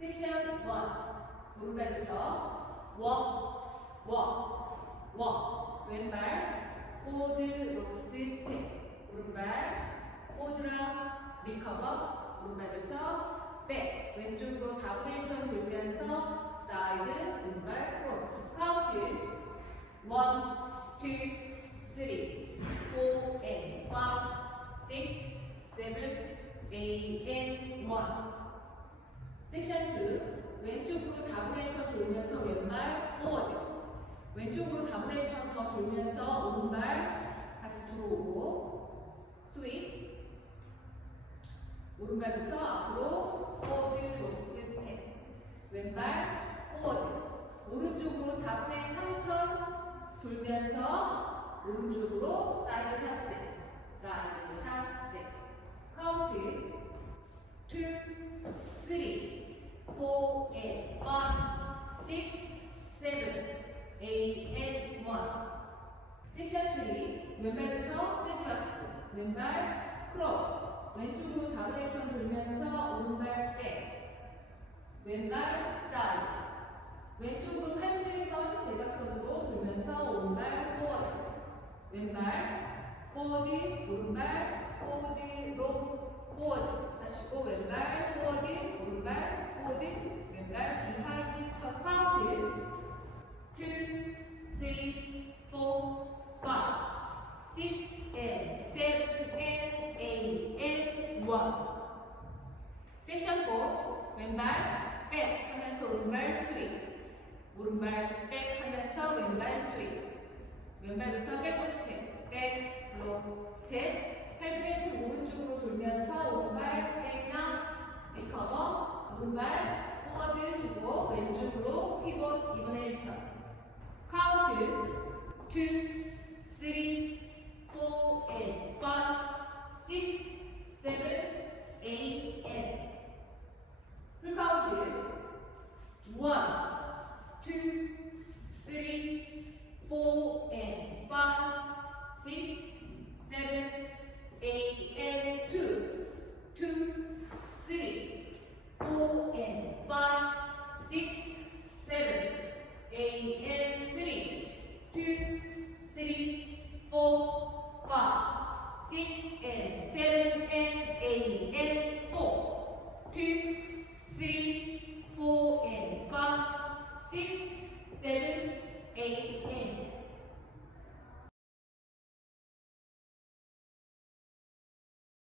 섹션 1 오른발부터 워 왼발 포드 록스 스텝 오른발 포드랑 리커버 오른발부터 백 왼쪽으로 4분의 1턴 돌면서 사이드 오른발 크로스 카운트 1, 2, 3, 4 and 5, 6, 7, 8 and 1 섹션 2 왼쪽으로 4분의 1턴 돌면서 왼발 포워드 왼쪽으로 4분의 1턴 더 돌면서 오른발 같이 들어오고 스윗 오른발부터 앞으로 포워드 록스 탭 왼발 포워드 오른쪽으로 4분의 3턴 돌면서 오른쪽으로 사이드 샷세 카운트 2, 3, 4 and 5, 6, 7, 8 and 1 섹션 3 왼발부터 재즈박스 왼발 크로스 왼쪽으로 4분의 1턴 돌면서 오른발 백 왼발 사이드 왼쪽으로 8분의 1턴 대각선으로 돌면서 오른발 포워드 왼발 포워드 오른발 포워드 록 포워드 하시고 왼발 포워드 오른발 포워드 왼발 비하인드 터치 2, 3, 4, 5, 6 and 7 and 8 and 1